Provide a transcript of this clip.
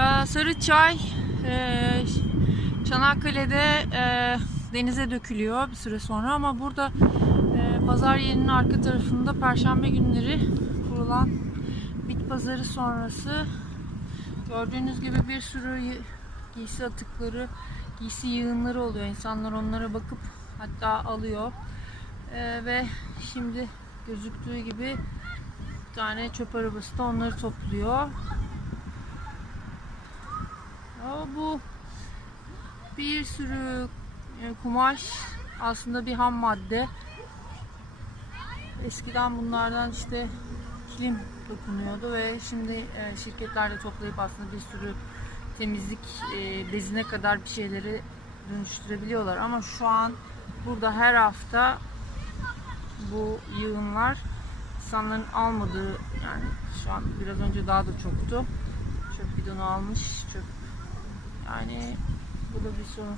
Ee, Sarıçay e, Çanakkale'de e, denize dökülüyor bir süre sonra ama burada e, pazar yerinin arka tarafında perşembe günleri kurulan bit pazarı sonrası gördüğünüz gibi bir sürü giysi atıkları, giysi yığınları oluyor. İnsanlar onlara bakıp hatta alıyor. Ve şimdi gözüktüğü gibi bir tane çöp arabası da onları topluyor. Bu bir sürü e, kumaş aslında bir ham madde. Eskiden bunlardan işte kilim dokunuyordu ve şimdi e, şirketler de toplayıp aslında bir sürü temizlik e, bezine kadar bir şeyleri dönüştürebiliyorlar. Ama şu an burada her hafta bu yığınlar insanların almadığı yani şu an biraz önce daha da çoktu. Çöp bidonu almış, çöp yani bu da bir sorun.